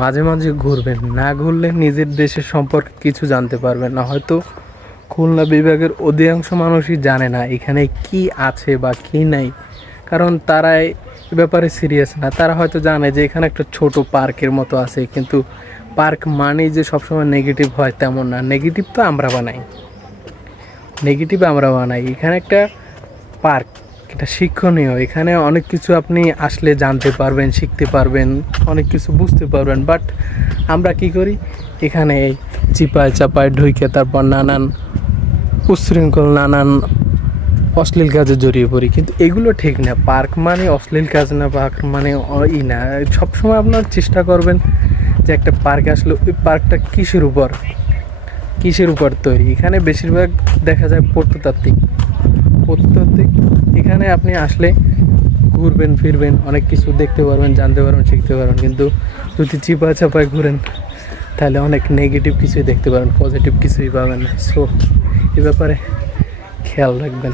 মাঝে মাঝে ঘুরবেন। না ঘুরলে নিজের দেশের সম্পর্কে কিছু জানতে পারবেন না। হয়তো খুলনা বিভাগের অধিকাংশ মানুষই জানে না এখানে কি আছে বা কি নাই। কারণ তারাই ব্যাপারে সিরিয়াস না। তারা হয়তো জানে যে এখানে একটা ছোট পার্কের মতো আছে। কিন্তু পার্ক মানেই যে সবসময় নেগেটিভ হয় তেমন না। নেগেটিভ তো আমরা বানাই। নেগেটিভ আমরা বানাই। এখানে একটা পার্ক এটা শিক্ষণীয়। এখানে অনেক কিছু আপনি আসলে জানতে পারবেন, শিখতে পারবেন, অনেক কিছু বুঝতে পারবেন, বাট আমরা কি করি? এখানে এই চিপায় চাপায় ঢুকে তারপর নানান উশৃঙ্খল নানান অশ্লীল কাজে জড়িয়ে পড়ি। কিন্তু এগুলো ঠিক না। পার্ক মানে অশ্লীল কাজ না, পার্ক মানে ই না। সবসময় আপনার চেষ্টা করবেন যে একটা পার্ক আসলে ওই পার্কটা কিসের উপর কিসের উপর তৈরি? এখানে বেশিরভাগ দেখা যায় প্রত্নতাত্ত্বিক প্রত্নতাত্ত্বিক এখানে আপনি আসলে ঘুরবেন, ফিরবেন, অনেক কিছু দেখতে পারবেন, জানতে পারবেন, শিখতে পারবেন। কিন্তু যদি চিপা চাপায় ঘুরেন, তাহলে অনেক নেগেটিভ কিছুই দেখতে পারেন পজিটিভ কিছুই পাবেন না। সো এ ব্যাপারে খেয়াল রাখবেন।